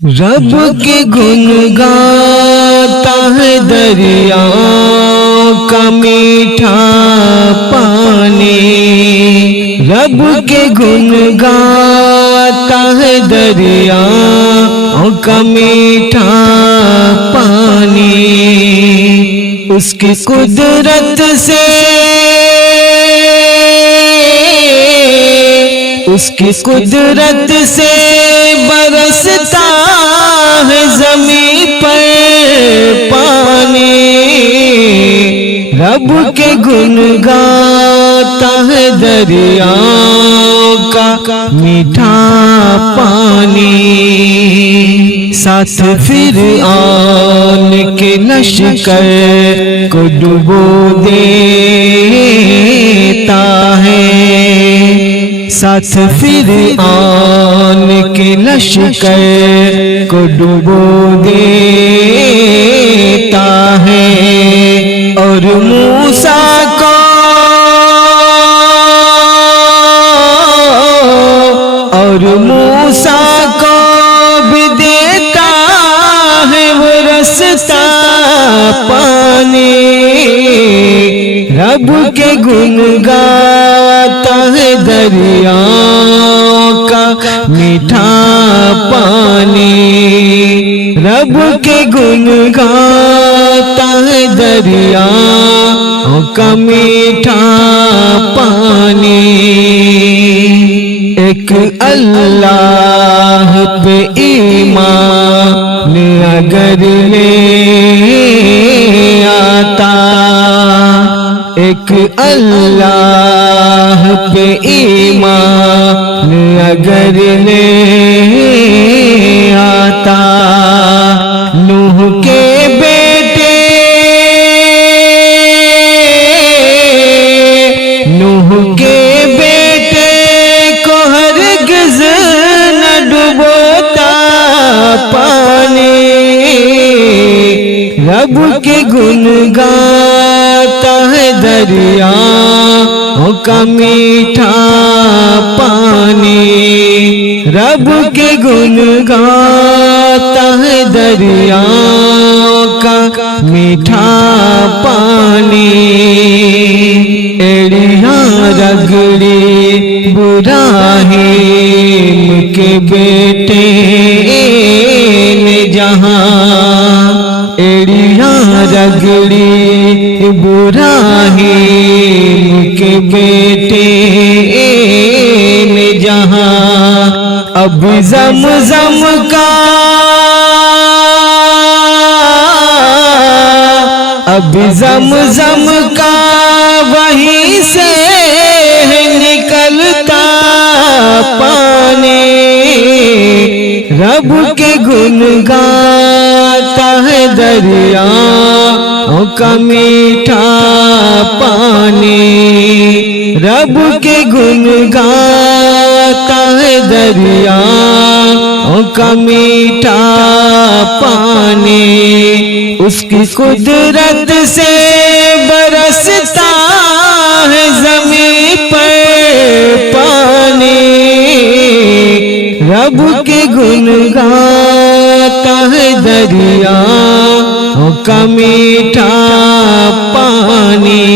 رب کے گن گاتا ہے دریا کا میٹھا پانی، رب کے گن گاتا ہے دریا کا میٹھا پانی، اس کی قدرت سے اس کی قدرت سے برستا ہے زمین پر پانی، رب کے گن گاتا ہے دریا کا میٹھا پانی، ساتھ فرعون کے لشکر کو ڈبو دیتا ہے، ساتھ فرعون کے لشکر کو ڈبو دیتا ہے، اور موسیٰ کو بھی دیتا ہے وہ رستہ پانی، رب کے گن گاتا ہے دریا کا میٹھا پانی، رب کے گن گاتا ہے دریا کا میٹھا پانی، ایک اللہ پہ ایمان اگر لے آتا، ایک اللہ پہ ایمان اگر لے آتا، نوح کے بیٹے کو ہرگز نہ ڈبوتا پانی، رب کے گن گاتا ہے دریا کا میٹھا پانی، رب کے گن گاتا ہے دریا کا میٹھا پانی، ایڑیاں رگڑی ابراہیم کے بیٹے نے جہاں، ایڑیاں رگڑی ابراہیم کے بیٹے نے جہاں، اب زمزم کا وہیں سے نکلتا پانی، رب کے گن گاتا ہے دریا کا میٹھا پانی، رب کے گن گاتا ہے دریا کا میٹھا پانی، اس کی قدرت سے برستا ہے زمین پر پانی، رب کے گن گاتا ہے دریا کا میٹھا پانی۔